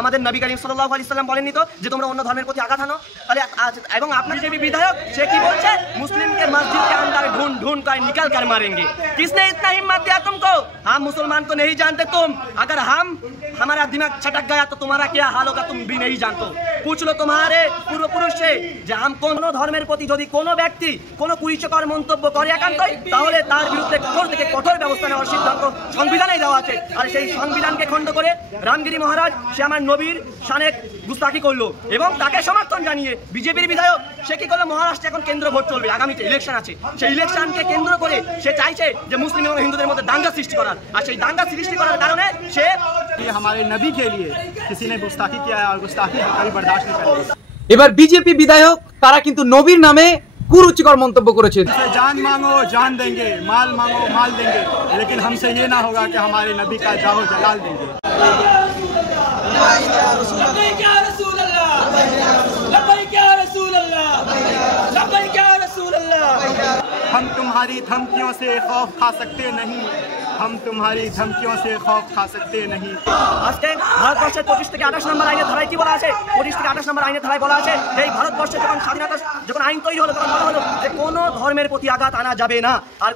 আমাদের নবী করিম সাল্লাল্লাহু আলাইহি সাল্লাম বলেননি তো যে তোমরা অন্য ধর্মের প্রতি আঘাত আনো? তাহলে এবং আপনার যে বিধায়ক সে কি বলছে, মুসলিম के मस्जिद के अंदर ढूंढ ढूंढ कर निकल कर मारेंगे। किसने इतना हिम्मत दिया तुमको? हम मुसलमान को नहीं जानते तुम, अगर हमारा दिमाग छटक गया तो तुम्हारा क्या हाल होगा तुम भी नहीं जानते। पूछ लो तुम्हारे पूर्वपुरुष से যে हम কোন ধর্মের প্রতি যদি কোনো ব্যক্তি কোনো কুরুচিকর মন্তব্য করে একান্তই, তাহলে তার বিরুদ্ধে কঠোর থেকে কঠোর ব্যবস্থা নেওয়ার সিদ্ধান্ত সংবিধানেই দেওয়া আছে। আর সেই সংবিধানকে খণ্ড করে রামগিরি মহারাজ সে আমার নবীর শানে গুস্তাখি করলো এবং তাকে সমর্থন জানিয়ে বিজেপির বিধায়ক সে কি করলো, মহারাষ্ট্রে এখন কেন্দ্র ভোট চলবে, আগামীতে ইলেকশন আছে, সেই ইলেকশনকে কেন্দ্র করে সে চাইছে যে মুসলিম এবং হিন্দুদের মধ্যে দাঙ্গা সৃষ্টি করার। আর সেই দাঙ্গা সৃষ্টি করার কারণে সে हमारे नबी के लिए किसी ने गुस्ताखी किया है और गुस्ताखी कभी बर्दाश्त नहीं करेंगे। এবার বিজেপি বিধায়ক তারা কিন্তু নবীর নামে কুরুচিকর মন্তব্য করেছেন। जान मांगो जान देंगे, माल मांगो माल देंगे, लेकिन हमसे ये ना होगा कि हमारे नबी का जाहो जलाल देंगे। हम तुम्हारी धमकियों से खौफ खा सकते नहीं, हम तुम्हारी धमकियों से खौफ खा सकते नहीं। আজকে ভারতবর্ষের 25 থেকে 28 নম্বর আইনের ধারায় কি বলা আছে? 25 থেকে 28 নম্বর আইনের ধারায় বলা আছে এই ভারতবর্ষে যখন স্বাধীনতা যখন আইন তৈরি হলো তখন বলা হলো যে কোনো ধর্মের প্রতি আঘাত আনা যাবে না। আর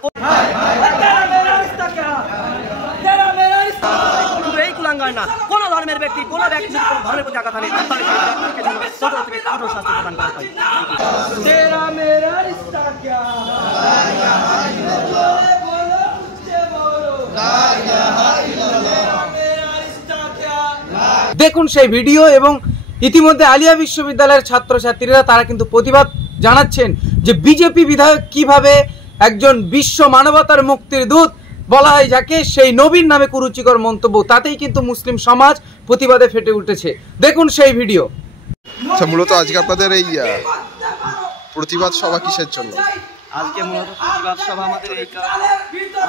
শুধু এই কুলাঙ্গার না, কোন ধর্মের ব্যক্তি কোনো ব্যক্তি যদি কোনো ধর্মের প্রতি আঘাত আনে তাহলে সেই ব্যক্তিকে যেন কঠোর থেকে কঠোর শাস্তি প্রদান করা হয়। তেরা মেরা রিশতা ক্যা লা ইলাহা ইল্লাল্লাহ দেখুন সেই ভিডিও। এবং ইতিমধ্যে আলিয়া বিশ্ববিদ্যালয়ের ছাত্রছাত্রীরা তারা কিন্তু প্রতিবাদ জানাচ্ছেন যে বিজেপি বিধায়ক কিভাবে একজন বিশ্ব মানবতার মুক্তির দূত বলা হয় যাকে, সেই নবীর নামে কুরুচিকর মন্তব্য, তাতেই কিন্তু মুসলিম সমাজ প্রতিবাদে ফেটে উঠেছে। দেখুন সেই ভিডিও। আচ্ছা, মূলত আজকে আপনাদের এই প্রতিবাদ সভা কিসের জন্য? আজকে মূলত প্রতিবাদ সভা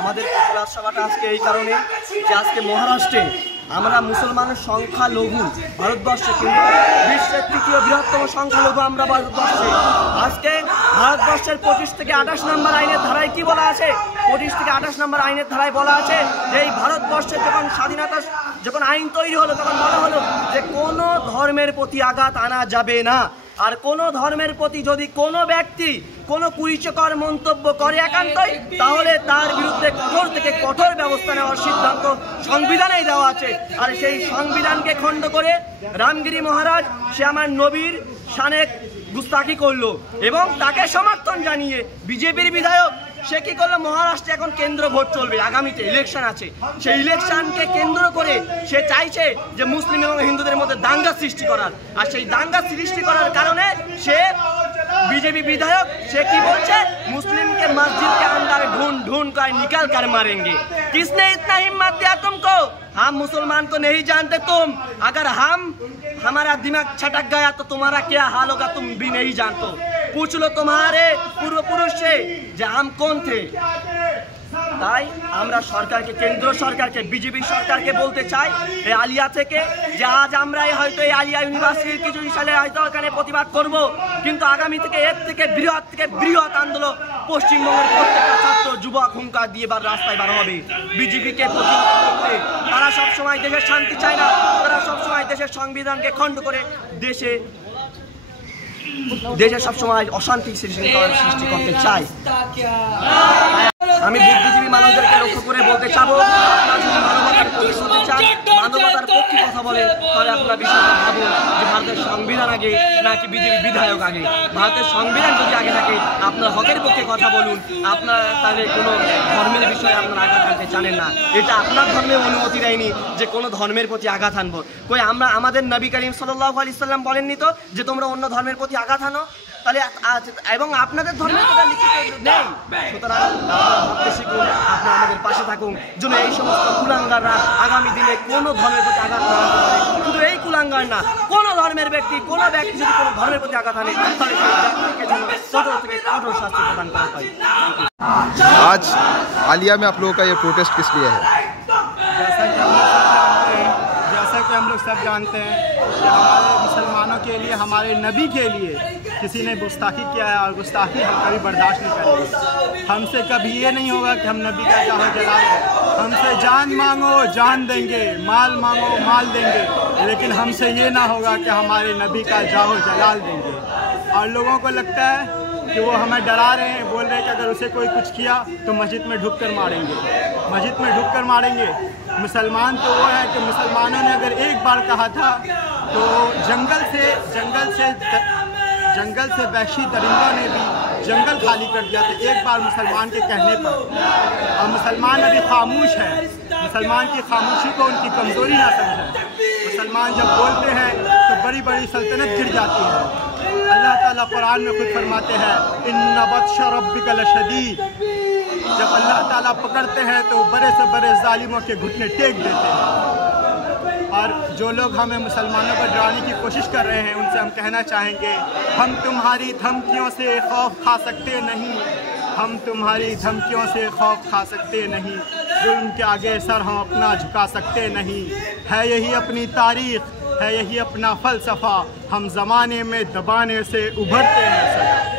আমাদের প্রতিবাদ সভাটা আজকে এই কারণে যে আজকে মহারাষ্ট্রে আমরা মুসলমানের সংখ্যা লঘু, ভারতবর্ষে কিন্তু বিশ্বের তৃতীয় বৃহত্তম সংখ্যালঘু আমরা ভারতবর্ষে। আজকে ভারতবর্ষের 25 থেকে 28 নম্বর আইনের ধারায় কি বলা আছে? 25 থেকে 28 নম্বর আইনের ধারায় বলা আছে যে এই ভারতবর্ষে যখন স্বাধীনতা যখন আইন তৈরি হলো তখন বলা হলো যে কোনো ধর্মের প্রতি আঘাত আনা যাবে না। আর কোনো ধর্মের প্রতি যদি কোনো ব্যক্তি কোনো কুরুচিকর মন্তব্য করে একান্তই, তাহলে তার বিরুদ্ধে কঠোর থেকে কঠোর ব্যবস্থা নেওয়ার সিদ্ধান্ত সংবিধানেই দেওয়া আছে। আর সেই সংবিধানকে খণ্ড করে রামগিরি মহারাজ সে আমার নবীর শানে গুস্তাখি করলো এবং তাকে সমর্থন জানিয়ে বিজেপির বিধায়ক সে কি করলো, মহারাষ্ট্রে এখন কেন্দ্র ভোট চলবে, আগামীতে ইলেকশন আছে, সেই ইলেকশনকে কেন্দ্র করে সে চাইছে যে মুসলিম এবং হিন্দুদের মধ্যে দাঙ্গা সৃষ্টি করার। আর সেই দাঙ্গা সৃষ্টি করার কারণে সে बीजेपी विधायक से की बोलছে मुस्लिम के मस्जिद के अंदर ढूंढ ढूंढ कर निकल कर मारेंगे। किसने इतना हिम्मत दिया तुमको? हम मुसलमान को नहीं जानते तुम, अगर हमारा दिमाग छटक गया तो तुम्हारा क्या हाल होगा तुम भी नहीं जानते। पूछ लो तुम्हारे पूर्वपुरुष से जे हम कौन थे। তাই আমরা সরকারকে, কেন্দ্র সরকারকে, বিজেপি সরকারকে বলতে চাই এই আলিয়া থেকে যে আজ আমরা হয়তো এই আলিয়া ইউনিভার্সিটির কিছু সালে হয়তো এখানে প্রতিবাদ করব, কিন্তু আগামী থেকে এর থেকে বৃহৎ আন্দোলন পশ্চিমবঙ্গের প্রত্যেকটা ছাত্র যুবক হুঙ্কার দিয়ে রাস্তায় বার হবে বিজেপিকে প্রতিহত করতে। তারা সবসময় দেশের শান্তি চায় না, তারা সবসময় দেশের সংবিধানকে খণ্ড করে দেশে সবসময় অশান্তি সৃষ্টি করতে চায়। আমি বুদ্ধিজীবী মানুষদেরকে লক্ষ্য করে বলতে চাবো, মানবতার পক্ষে কথা বলে তাহলে আপনারা বিষয়টা ভাবুন যে ভারতের সংবিধান আগে নাকি বিজেপি বিধায়ক আগে। ভারতের সংবিধান যদি আগে থাকে আপনার হকের পক্ষে কথা বলুন। আপনার তাহলে কোনো ধর্মের বিষয়ে আপনারা আঘাত আনতে জানেন না, এটা আপনার ধর্মে অনুমতি দেয়নি যে কোনো ধর্মের প্রতি আঘাত আনবো। কই আমরা আমাদের নবী করিম সাল্লাল্লাহু আলাইহি সাল্লাম বলেননি তো যে তোমরা অন্য ধর্মের প্রতি আঘাত আনো, তাহলে এবং আপনাদের ধর্মের কথা লিখিত নেই। সুতরাং ভাবতে শিখুন, আপনি আমাদের পাশে থাকুন যেন এই সমস্ত কুলাঙ্গাররা আগামী দিনে কোনো ধর্মের প্রতি আঘাত না আনতে পারে। শুধু এই কুলাঙ্গার না, কোনো ধর্মের ব্যক্তি যদি কোনো ধর্মের প্রতি আঘাত আনে তাহলে সেই ব্যক্তিকে যেন কঠোর থেকে কঠোর শাস্তি প্রদান করা হয়। आज आलिया में आप लोगों का ये प्रोटेस्ट किस लिए है? जैसा कि हम लोग सब जानते हैं कि हमारे मुसलमानों के लिए, हमारे नबी के लिए किसी ने गुस्ताखी किया है और गुस्ताखी हम कभी बर्दाश्त नहीं करेंगे। हमसे कभी ये नहीं होगा कि हम नबी का जाहो जलाल दें। हमसे जान मांगो जान देंगे, माल मांगो माल देंगे, लेकिन हमसे ये ना होगा कि हमारे नबी का जाहो जलाल देंगे। और लोगों को लगता है कि वो हमें डरा रहे हैं, बोल रहे हैं कि अगर उसे कोई कुछ किया तो मस्जिद में ढुक कर मारेंगे, मस्जिद में ढुक कर मारेंगे। मुसलमान तो वो है कि मुसलमानों ने अगर एक बार कहा था तो जंगल से वहशी दरिंदों ने भी जंगल खाली कर दिया था एक बार मुसलमान के कहने पर। और मुसलमान अभी खामोश है, मुसलमान की खामोशी को उनकी कमज़ोरी ना समझें। मुसलमान जब बोलते हैं तो बड़ी बड़ी सल्तनत गिर जाती है। अल्लाह ताला कुरान में खुद फरमाते हैं, इन्ना बत्श रब्बिका लशदीद। जब अल्लाह ताला पकड़ते हैं तो बड़े से बड़े जालिमों के घुटने टेक देते हैं। और जो लोग हमें मुसलमानों को डराने की कोशिश कर रहे हैं उनसे हम कहना चाहेंगे, हम तुम्हारी धमकियों से खौफ खा सकते नहीं, हम तुम्हारी धमकियों से खौफ खा सकते नहीं। जुल्म के आगे सर हम अपना झुका सकते नहीं। है यही अपनी तारीख़, है यही अपना फ़लसफ़ा, हम ज़माने में दबाने से उभरते हैं सदा।